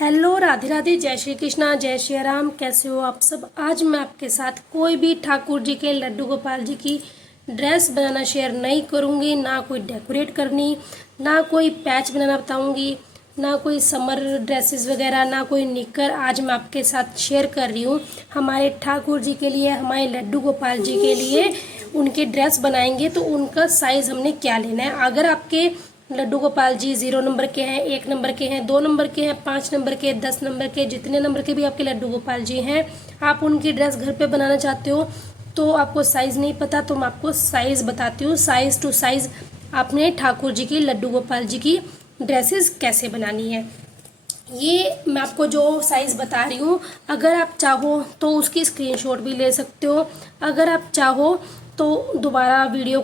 Hello, Radhe Radhe, जय श्री कृष्णा, जय श्री राम। कैसे हो आप सब। आज मैं आपके साथ कोई भी ठाकुर जी के लड्डू गोपाल जी की ड्रेस बनाना शेयर नहीं करूंगी, ना कोई डेकोरेट करनी, ना कोई पैच बनाना बताऊंगी, ना कोई समर ड्रेसेस वगैरह, ना कोई निकर। आज मैं आपके साथ शेयर कर रही हूँ हमारे ठाकुर जी के लिए, हमारे लड्डू गोपाल जी के लिए उनके ड्रेस बनाएंगे तो उनका साइज़ हमने क्या लेना है। अगर आपके लड्डू गोपाल जी 0 नंबर के हैं, 1 नंबर के हैं, 2 नंबर के हैं, 5 नंबर के, 10 नंबर के, जितने नंबर के भी आपके लड्डू गोपाल जी हैं, आप उनकी ड्रेस घर पे बनाना चाहते हो तो आपको साइज़ नहीं पता तो मैं आपको साइज़ बताती हूँ। साइज़ टू साइज़ आपने ठाकुर जी की, लड्डू गोपाल जी की ड्रेसेस कैसे बनानी है। ये मैं आपको जो साइज़ बता रही हूँ, अगर आप चाहो तो उसकी स्क्रीनशॉट भी ले सकते हो। अगर आप चाहो तो दोबारा वीडियो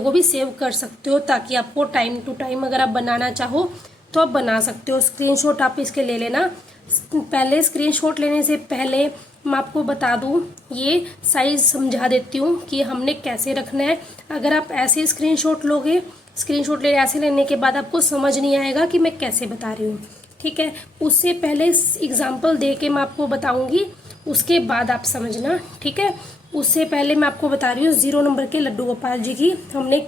को भी सेव कर सकते हो, ताकि आपको टाइम टू टाइम अगर आप बनाना चाहो तो आप बना सकते हो। स्क्रीनशॉट आप इसके ले लेना। पहले स्क्रीनशॉट लेने से पहले मैं आपको बता दूं, ये साइज़ समझा देती हूँ कि हमने कैसे रखना है। अगर आप ऐसे स्क्रीनशॉट लोगे, स्क्रीनशॉट ले ऐसे लेने के बाद आपको समझ नहीं आएगा कि मैं कैसे बता रही हूँ, ठीक है। उससे पहले एग्जाम्पल दे के मैं आपको बताऊँगी, उसके बाद आप समझना, ठीक है। उससे पहले मैं आपको बता रही हूँ 0 नंबर के लड्डू गोपाल जी की हमने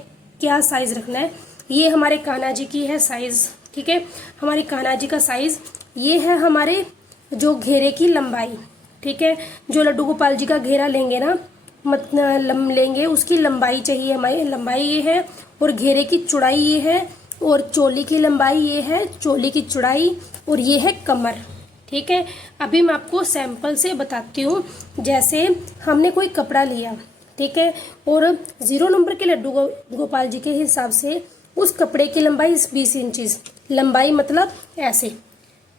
क्या साइज़ रखना है। ये हमारे कान्हा जी की है साइज़, ठीक है। हमारे कान्हा जी का साइज़ ये है, हमारे जो घेरे की लंबाई, ठीक है। जो लड्डू गोपाल जी का घेरा लेंगे ना, लेंगे उसकी लंबाई चाहिए। हमारी लंबाई ये है और घेरे की चौड़ाई ये है और चोली की लंबाई ये है, चोली की चौड़ाई, और ये है कमर, ठीक है। अभी मैं आपको सैंपल से बताती हूँ। जैसे हमने कोई कपड़ा लिया, ठीक है, और 0 नंबर के लड्डू गोपाल जी के हिसाब से उस कपड़े की लंबाई 20 इंचज़, लंबाई मतलब ऐसे,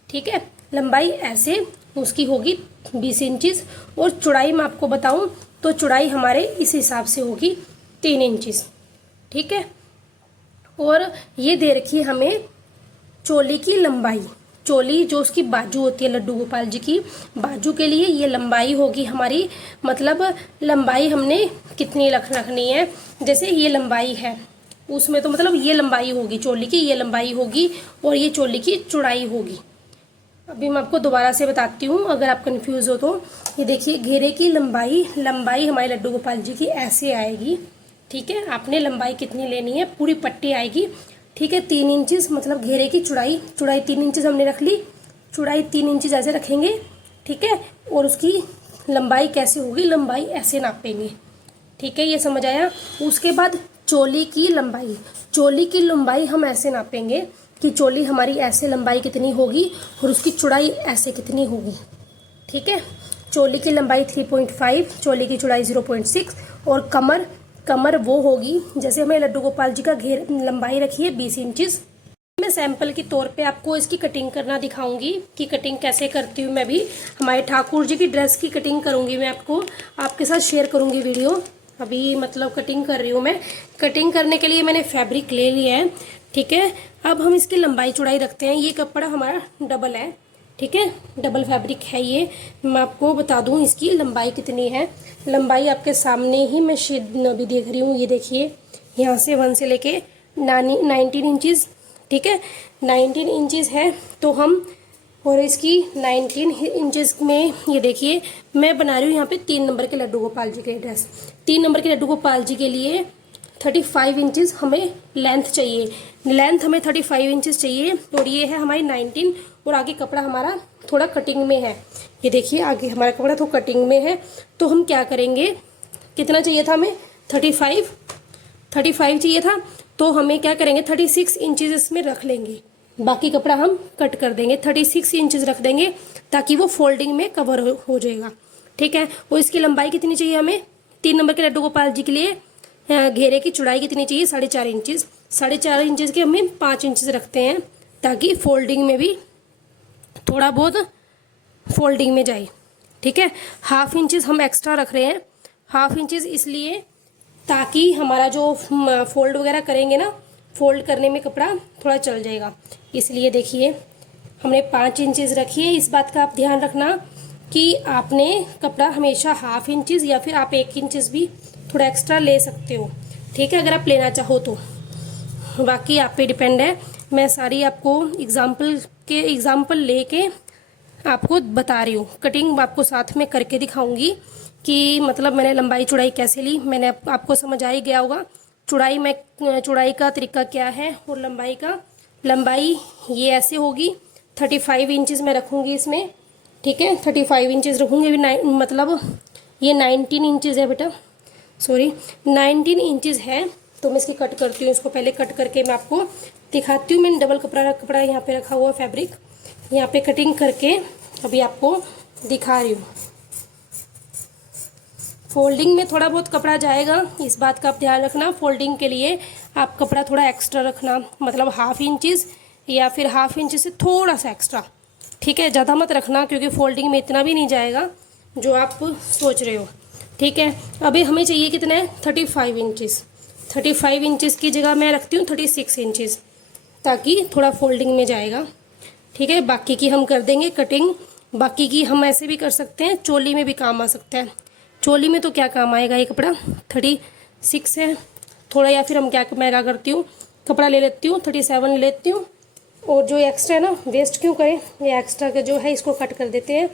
ठीक है, लंबाई ऐसे उसकी होगी 20 इंचज़। और चौड़ाई मैं आपको बताऊँ तो चौड़ाई हमारे इस हिसाब से होगी 3 इंचज़, ठीक है। और ये दे रखी है हमें चोली की लंबाई। चोली जो उसकी बाजू होती है लड्डू गोपाल जी की, बाजू के लिए ये लंबाई होगी हमारी, मतलब लंबाई हमने कितनी रखनी है। जैसे ये लंबाई है उसमें तो मतलब ये लंबाई होगी चोली की, ये लंबाई होगी और ये चोली की चौड़ाई होगी। अभी मैं आपको दोबारा से बताती हूँ अगर आप कंफ्यूज हो तो। ये देखिए, घेरे की लंबाई हमारे लड्डू गोपाल जी की ऐसे आएगी, ठीक है। आपने लंबाई कितनी लेनी है, पूरी पट्टी आएगी, ठीक है। 3 इंचज़ मतलब घेरे की चौड़ाई 3 इंचज़ हमने रख ली, चौड़ाई 3 इंचज़ ऐसे रखेंगे, ठीक है। और उसकी लंबाई कैसे होगी, लंबाई ऐसे नापेंगे, ठीक है, ये समझ आया। उसके बाद चोली की लंबाई हम ऐसे नापेंगे कि चोली हमारी ऐसे लंबाई कितनी होगी और उसकी चौड़ाई ऐसे कितनी होगी, ठीक है। चोली की लंबाई 3.5, चोली की चौड़ाई 0.6, और कमर वो होगी, जैसे हमें लड्डू गोपाल जी का लंबाई रखी है 20 इंचज़। मैं सैंपल के तौर पे आपको इसकी कटिंग करना दिखाऊंगी कि कटिंग कैसे करती हूँ। मैं भी हमारे ठाकुर जी की ड्रेस की कटिंग करूँगी, मैं आपके साथ शेयर करूँगी वीडियो। अभी मतलब कटिंग कर रही हूँ मैं। कटिंग करने के लिए मैंने फैब्रिक ले लिया है, ठीक है। अब हम इसकी लंबाई चौड़ाई रखते हैं। ये कपड़ा हमारा डबल है, ठीक है, डबल फैब्रिक है ये। मैं आपको बता दूं इसकी लंबाई कितनी है। लंबाई आपके सामने ही मैं अभी देख रही हूँ। ये देखिए, यहाँ से 1 से लेके 19 इंचज़, ठीक है, 19 इंचज़ है। तो हम और इसकी 19 इंचज़ में ये देखिए, मैं बना रही हूँ यहाँ पे 3 नंबर के लड्डू गोपाल जी के ड्रेस। 3 नंबर के लड्डू गोपाल जी के लिए 35 इंचज़ हमें लेंथ चाहिए। लेंथ हमें 35 इंचज़ चाहिए और ये है हमारी 19, और आगे कपड़ा हमारा थोड़ा कटिंग में है। ये देखिए, आगे हमारा कपड़ा तो कटिंग में है। तो हम क्या करेंगे, कितना चाहिए था हमें, 35 चाहिए था, तो हमें क्या करेंगे 36 इंचज़ इसमें रख लेंगे। बाकी कपड़ा हम कट कर देंगे, 36 इंचज़ रख देंगे ताकि वो फोल्डिंग में कवर हो जाएगा, ठीक है। और इसकी लंबाई कितनी चाहिए हमें, 3 नंबर के लड्डू गोपाल जी के लिए घेरे की चौड़ाई कितनी चाहिए, 4.5 इंचज़। 4.5 इंचज़ के हमें 5 इंचज़ रखते हैं ताकि फोल्डिंग में भी थोड़ा बहुत फोल्डिंग में जाए, ठीक है। ½ इंचज़ हम एक्स्ट्रा रख रहे हैं। ½ इंचज़ इसलिए ताकि हमारा जो फोल्ड वगैरह करेंगे ना, फोल्ड करने में कपड़ा थोड़ा चल जाएगा, इसलिए देखिए हमने 5 इंचज़ रखी है। इस बात का आप ध्यान रखना कि आपने कपड़ा हमेशा ½ इंचज़ या फिर आप 1 इंचज़ भी थोड़ा एक्स्ट्रा ले सकते हो, ठीक है, अगर आप लेना चाहो तो। बाकी आप पे डिपेंड है। मैं सारी आपको एग्जाम्पल के एग्जाम्पल लेके आपको बता रही हूँ। कटिंग आपको साथ में करके दिखाऊंगी कि मतलब मैंने लंबाई चौड़ाई कैसे ली। मैंने आपको समझ आ ही गया होगा चौड़ाई का तरीका क्या है और लंबाई ये ऐसे होगी। 35 इंचज़ मैं रखूँगी इसमें, ठीक है। 35 इंचज़ रखूँगी, मतलब ये 19 इंचज़ है बेटा, सॉरी 19 इंचज़ है। तो मैं इसकी कट करती हूँ। इसको पहले कट करके मैं आपको दिखाती हूँ। मैंने डबल कपड़ा यहाँ पे रखा हुआ फैब्रिक, यहाँ पे कटिंग करके अभी आपको दिखा रही हूँ। फोल्डिंग में थोड़ा बहुत कपड़ा जाएगा, इस बात का आप ध्यान रखना। फोल्डिंग के लिए आप कपड़ा थोड़ा एक्स्ट्रा रखना, मतलब ½ इंचज़ या फिर ½ इंच से थोड़ा सा एक्स्ट्रा, ठीक है। ज़्यादा मत रखना क्योंकि फोल्डिंग में इतना भी नहीं जाएगा जो आप सोच रहे हो, ठीक है। अभी हमें चाहिए कितना है 35 इंचज़। 35 इंचज़ की जगह मैं रखती हूँ 36 इंचज़, ताकि थोड़ा फोल्डिंग में जाएगा, ठीक है। बाकी की हम कर देंगे कटिंग। बाकी की हम ऐसे भी कर सकते हैं, चोली में भी काम आ सकता है। चोली में तो क्या काम आएगा, ये कपड़ा 36 है थोड़ा, या फिर मैं क्या करती हूँ, कपड़ा ले लेती हूँ 37 ले लेती हूँ, और जो एक्स्ट्रा है ना वेस्ट क्यों करें, ये एक्स्ट्रा का जो है इसको कट कर देते हैं।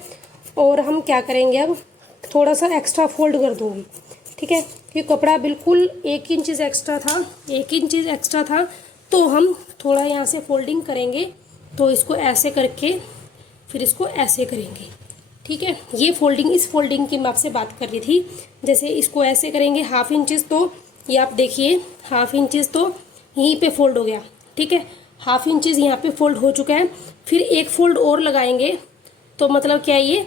और हम क्या करेंगे, अब थोड़ा सा एक्स्ट्रा फोल्ड कर दूँगी, ठीक है। क्योंकि कपड़ा बिल्कुल 1 इंच एक्स्ट्रा था, 1 इंच एक्स्ट्रा था, तो हम थोड़ा यहाँ से फोल्डिंग करेंगे। तो इसको ऐसे करके फिर इसको ऐसे करेंगे, ठीक है। ये फोल्डिंग, इस फोल्डिंग की मैं आपसे बात कर रही थी। जैसे इसको ऐसे करेंगे ½ इंचज़, तो ये आप देखिए ½ इंचज़ तो यहीं पे फोल्ड हो गया, ठीक है। ½ इंचज़ यहाँ पे फोल्ड हो चुका है। फिर एक फोल्ड और लगाएंगे, तो मतलब क्या है, ये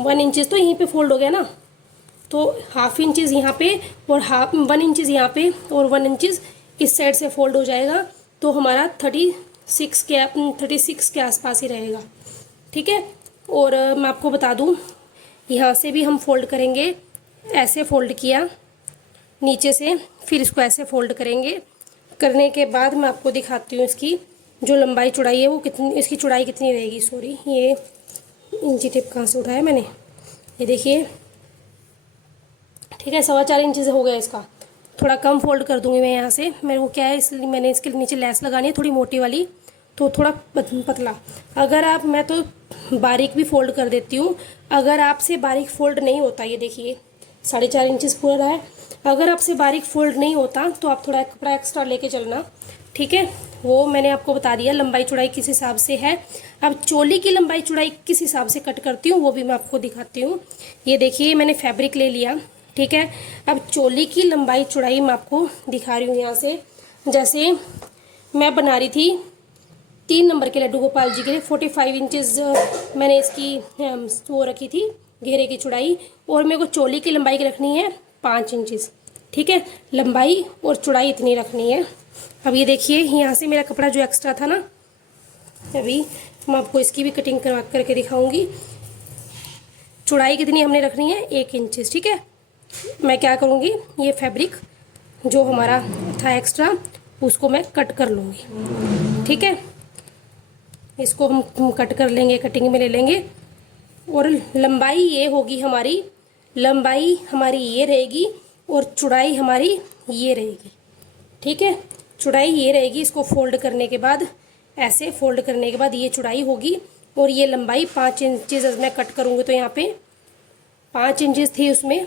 1 इंचज़ तो यहीं पे फोल्ड हो गया ना। तो ½ इंचज़ यहाँ पे और 1 इंचज़ यहाँ पे और 1 इंचज़ इस साइड से फोल्ड हो जाएगा। तो हमारा 36 के आसपास ही रहेगा, ठीक है। और मैं आपको बता दूँ, यहाँ से भी हम फोल्ड करेंगे। ऐसे फोल्ड किया नीचे से, फिर इसको ऐसे फोल्ड करेंगे। करने के बाद मैं आपको दिखाती हूँ इसकी जो लंबाई चौड़ाई है वो कितनी, इसकी चौड़ाई कितनी रहेगी। सॉरी, ये इंची टेप कहाँ से उठाया मैंने, ये देखिए, ठीक है। 4.25 इंच हो गया इसका। थोड़ा कम फोल्ड कर दूंगी मैं यहाँ से, मेरे को क्या है इसलिए मैंने इसके नीचे लेस लगानी है थोड़ी मोटी वाली, तो थोड़ा पतला। अगर आप, मैं तो बारीक भी फोल्ड कर देती हूँ। अगर आपसे बारीक फोल्ड नहीं होता, ये देखिए 4.5 इंच पूरा रहा है। अगर आपसे बारीक फोल्ड नहीं होता तो आप थोड़ा कपड़ा एक्स्ट्रा लेके चलना, ठीक है। वो मैंने आपको बता दिया लंबाई चौड़ाई किस हिसाब से है। अब चोली की लंबाई चौड़ाई किस हिसाब से कट करती हूँ वो भी मैं आपको दिखाती हूँ। ये देखिए मैंने फैब्रिक ले लिया, ठीक है। अब चोली की लंबाई चौड़ाई मैं आपको दिखा रही हूँ यहाँ से। जैसे मैं बना रही थी 3 नंबर के लड्डू गोपाल जी के लिए 45 इंचज़ मैंने इसकी वो रखी थी घेरे की चौड़ाई, और मेरे को चोली की लंबाई की रखनी है 5 इंचज़, ठीक है। लंबाई और चौड़ाई इतनी रखनी है। अब ये देखिए यहाँ से मेरा कपड़ा जो एक्स्ट्रा था ना, अभी मैं आपको इसकी भी कटिंग करके दिखाऊंगी। चौड़ाई कितनी हमने रखनी है 1 इंच, ठीक है। मैं क्या करूँगी, ये फैब्रिक जो हमारा था एक्स्ट्रा उसको मैं कट कर लूँगी, ठीक है। इसको हम कट कर लेंगे, कटिंग में ले लेंगे। और लंबाई ये होगी हमारी, लंबाई हमारी ये रहेगी और चौड़ाई हमारी ये रहेगी, ठीक है। चौड़ाई ये रहेगी। इसको फोल्ड करने के बाद, ऐसे फोल्ड करने के बाद ये चौड़ाई होगी और ये लंबाई 5 इंचज़ मैं कट करूँगी। तो यहाँ पे 5 इंचज़ थी उसमें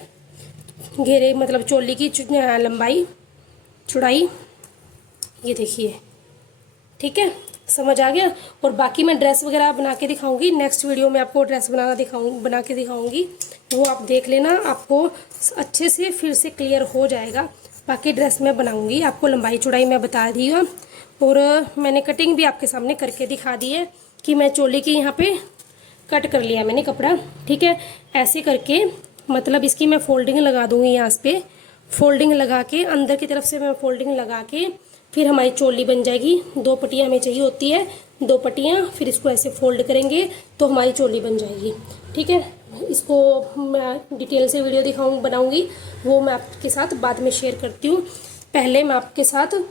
घेरे, मतलब चोली की लंबाई चौड़ाई, ये देखिए, ठीक है। समझ आ गया। और बाकी मैं ड्रेस वगैरह बना के दिखाऊंगी नेक्स्ट वीडियो में, आपको ड्रेस बना के दिखाऊंगी, वो आप देख लेना, आपको अच्छे से फिर से क्लियर हो जाएगा। बाकी ड्रेस मैं बनाऊंगी, आपको लंबाई चौड़ाई मैं बता दी हूँ। और मैंने कटिंग भी आपके सामने करके दिखा दी है कि मैं चोली के यहाँ पे कट कर लिया मैंने कपड़ा, ठीक है। ऐसे करके मतलब इसकी मैं फोल्डिंग लगा दूँगी, यहाँ पे फोल्डिंग लगा के अंदर की तरफ से मैं फोल्डिंग लगा के फिर हमारी चोली बन जाएगी। 2 पट्टियाँ हमें चाहिए होती है, 2 पट्टियाँ, फिर इसको ऐसे फोल्ड करेंगे तो हमारी चोली बन जाएगी, ठीक है। इसको मैं डिटेल से वीडियो बनाऊंगी, वो मैं आपके साथ बाद में शेयर करती हूँ। पहले मैं आपके साथ,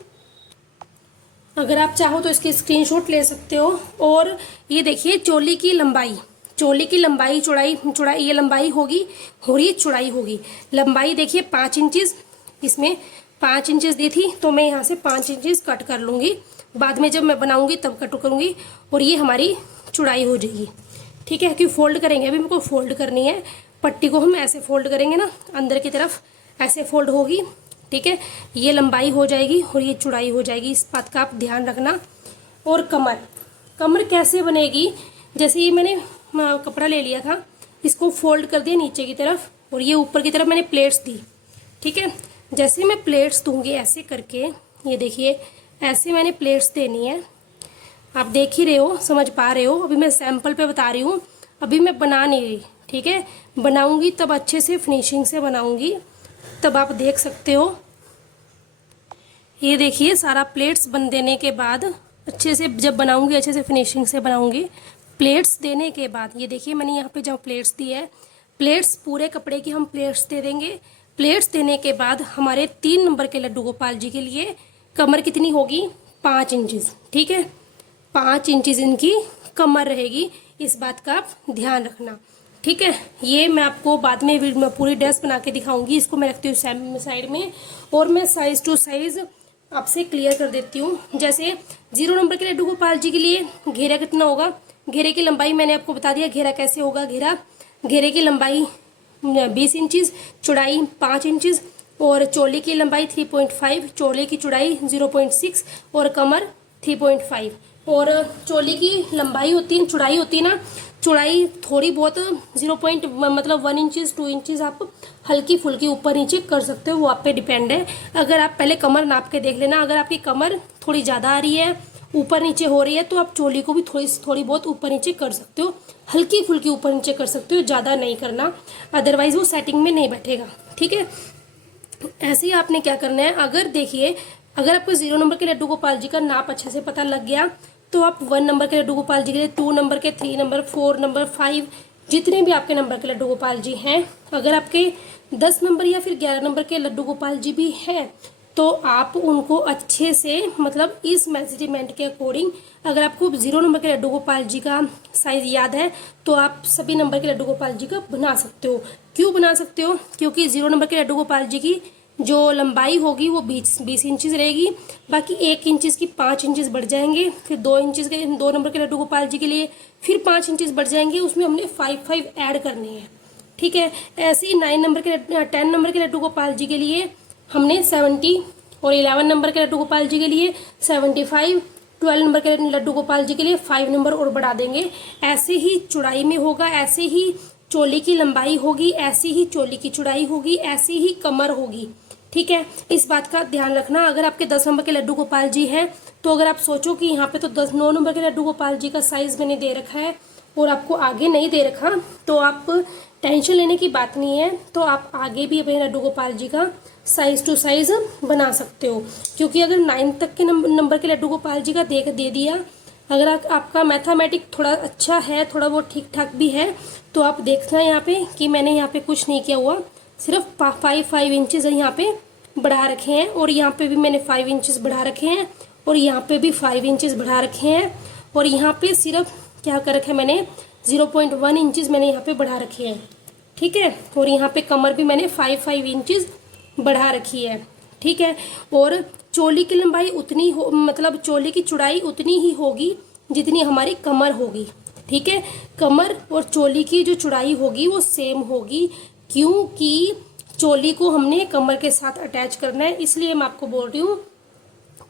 अगर आप चाहो तो इसके स्क्रीनशॉट ले सकते हो। और ये देखिए चोली की लंबाई चौड़ाई ये लंबाई होगी और ये चौड़ाई होगी। लंबाई देखिए 5 इंचज़, इसमें 5 इंचज़ दी थी, तो मैं यहाँ से 5 इंचज़ कट कर लूँगी। बाद में जब मैं बनाऊँगी तब कट करूँगी। और ये हमारी चौड़ाई हो जाएगी। ठीक है, क्योंकि फोल्ड करेंगे, अभी मेरे को फोल्ड करनी है पट्टी को, हम ऐसे फोल्ड करेंगे ना अंदर की तरफ, ऐसे फोल्ड होगी। ठीक है, ये लंबाई हो जाएगी और ये चौड़ाई हो जाएगी, इस बात का आप ध्यान रखना। और कमर, कमर कैसे बनेगी, जैसे ये मैंने कपड़ा ले लिया था, इसको फोल्ड कर दिया नीचे की तरफ और ये ऊपर की तरफ मैंने प्लेट्स दी। ठीक है, जैसे मैं प्लेट्स दूंगी ऐसे करके, ये देखिए ऐसे मैंने प्लेट्स देनी है। आप देख ही रहे हो, समझ पा रहे हो, अभी मैं सैंपल पे बता रही हूँ, अभी मैं बना नहीं रही। ठीक है, बनाऊंगी तब अच्छे से फिनिशिंग से बनाऊंगी, तब आप देख सकते हो। ये देखिए सारा प्लेट्स बन देने के बाद अच्छे से जब बनाऊंगी, अच्छे से फिनिशिंग से बनाऊंगी, प्लेट्स देने के बाद ये देखिए मैंने यहाँ पे जब प्लेट्स दी है, प्लेट्स पूरे कपड़े की हम प्लेट्स दे देंगे। प्लेट्स देने के बाद हमारे 3 नंबर के लड्डू गोपाल जी के लिए कमर कितनी होगी, 5 इंचज़। ठीक है, 5 इंचज़ इनकी कमर रहेगी, इस बात का आप ध्यान रखना। ठीक है, ये मैं आपको बाद में पूरी ड्रेस बना के दिखाऊंगी, इसको मैं रखती हूँ साइड में और मैं साइज़ टू साइज़ आपसे क्लियर कर देती हूँ। जैसे 0 नंबर के लड्डू गोपाल जी के लिए घेरा कितना होगा, घेरे की लंबाई मैंने आपको बता दिया, घेरा कैसे होगा। घेरे की लंबाई 20 इंचज़, चौड़ाई 5 इंचज़ और चोली की लंबाई 3.5, चोली की चौड़ाई 0.6 और कमर 3.5। और चोली की लंबाई होती है, चौड़ाई होती है ना, चौड़ाई थोड़ी बहुत 1 इंचज़ 2 इंचज़ आप हल्की फुल्की ऊपर नीचे कर सकते हो, वो आप पे डिपेंड है। अगर आप पहले कमर नाप के देख लेना, अगर आपकी कमर थोड़ी ज़्यादा आ रही है, ऊपर नीचे हो रही है, तो आप चोली को भी थोड़ी बहुत ऊपर नीचे कर सकते हो, हल्की फुल्की ऊपर नीचे कर सकते हो, ज़्यादा नहीं करना, अदरवाइज़ वो सेटिंग में नहीं बैठेगा। ठीक है, ऐसे ही आपने क्या करना है, अगर देखिए अगर आपको 0 नंबर के लड्डू गोपाल जी का नाप अच्छे से पता लग गया, तो आप 1 नंबर के लड्डू गोपाल जी के लिए 2 नंबर के, 3 नंबर, 4 नंबर, 5, जितने भी आपके नंबर के लड्डू गोपाल जी हैं, अगर आपके 10 नंबर या फिर 11 नंबर के लड्डू गोपाल जी भी हैं, तो आप उनको अच्छे से मतलब इस मेजरमेंट के अकॉर्डिंग, अगर आपको 0 नंबर के लड्डू गोपाल जी का साइज़ याद है तो आप सभी नंबर के लड्डू गोपाल जी का बना सकते हो। क्यों बना सकते हो, क्योंकि 0 नंबर के लड्डू गोपाल जी की जो लंबाई होगी वो 20 इंचज़ रहेगी, बाकी 1 इंचज़ की 5 इंचज़ बढ़ जाएंगे, फिर 2 इंचज़ के 2 नंबर के लड्डू गोपाल जी के लिए फिर 5 इंचज़ बढ़ जाएंगे, उसमें हमने 5 ऐड करने हैं। ठीक है, ऐसे ही 10 नंबर के लड्डू गोपाल जी के लिए हमने 70 और 11 नंबर के लड्डू गोपाल जी के लिए 75, 12 नंबर के लड्डू गोपाल जी के लिए 5 नंबर और बढ़ा देंगे। ऐसे ही चौड़ाई में होगा, ऐसे ही चोली की लंबाई होगी, ऐसी ही चोली की चौड़ाई होगी, ऐसी ही कमर होगी। ठीक है, इस बात का ध्यान रखना। अगर आपके 10 नंबर के लड्डू गोपाल जी हैं, तो अगर आप सोचो कि यहाँ पे तो 9 नंबर के लड्डू गोपाल जी का साइज़ मैंने दे रखा है और आपको आगे नहीं दे रखा, तो आप टेंशन लेने की बात नहीं है, तो आप आगे भी अपने लड्डू गोपाल जी का साइज़ टू साइज़ बना सकते हो। क्योंकि अगर 9 तक के नंबर के लड्डू गोपाल जी का दे दिया, अगर आपका मैथमेटिक थोड़ा अच्छा है, थोड़ा वो ठीक ठाक भी है, तो आप देखना यहाँ पे कि मैंने यहाँ पे कुछ नहीं किया हुआ, सिर्फ 5 इंचज़ यहाँ पे बढ़ा रखे हैं और यहाँ पे भी मैंने 5 इंचज़ बढ़ा रखे हैं और यहाँ पे भी 5 इंचज़ बढ़ा रखे हैं और यहाँ पे सिर्फ क्या कर रखे हैं मैंने 0.1 इंचज़ मैंने यहाँ पे बढ़ा रखे हैं। ठीक है, और यहाँ पे कमर भी मैंने 5 इंचज़ बढ़ा रखी है। ठीक है, और चोली की लंबाई उतनी हो, मतलब चोली की चौड़ाई उतनी ही होगी जितनी हमारी कमर होगी। ठीक है, कमर और चोली की जो चौड़ाई होगी वो सेम होगी, क्योंकि चोली को हमने कमर के साथ अटैच करना है। इसलिए मैं आपको बोल रही हूँ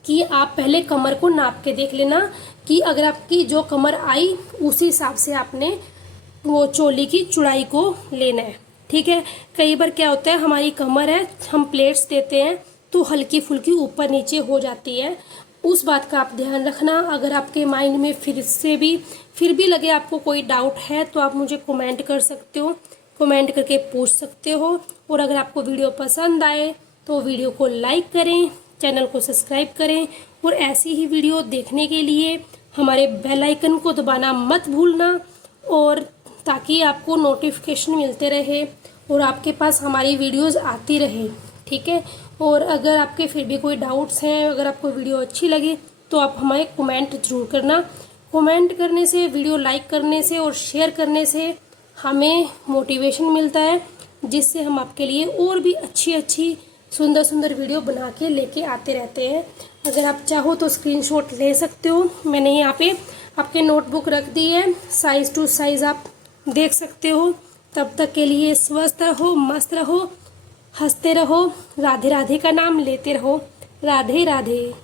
कि आप पहले कमर को नाप के देख लेना कि अगर आपकी जो कमर आई उसी हिसाब से आपने वो चोली की चौड़ाई को लेना है। ठीक है, कई बार क्या होता है, हमारी कमर है, हम प्लेट्स देते हैं तो हल्की फुल्की ऊपर नीचे हो जाती है, उस बात का आप ध्यान रखना। अगर आपके माइंड में फिर भी लगे आपको कोई डाउट है, तो आप मुझे कमेंट कर सकते हो, कमेंट करके पूछ सकते हो। और अगर आपको वीडियो पसंद आए तो वीडियो को लाइक करें, चैनल को सब्सक्राइब करें और ऐसी ही वीडियो देखने के लिए हमारे बेल आइकन को दबाना मत भूलना, और ताकि आपको नोटिफिकेशन मिलते रहे और आपके पास हमारी वीडियोस आती रहे। ठीक है, और अगर आपके फिर भी कोई डाउट्स हैं, अगर आपको वीडियो अच्छी लगे तो आप हमें कमेंट ज़रूर करना। कमेंट करने से, वीडियो लाइक करने से और शेयर करने से हमें मोटिवेशन मिलता है, जिससे हम आपके लिए और भी अच्छी सुंदर वीडियो बना के लेके आते रहते हैं। अगर आप चाहो तो स्क्रीनशॉट ले सकते हो, मैंने यहाँ पे आपके नोटबुक रख दी है, साइज़ टू साइज़ आप देख सकते हो। तब तक के लिए स्वस्थ रहो, मस्त रहो, हंसते रहो, राधे राधे का नाम लेते रहो। राधे राधे।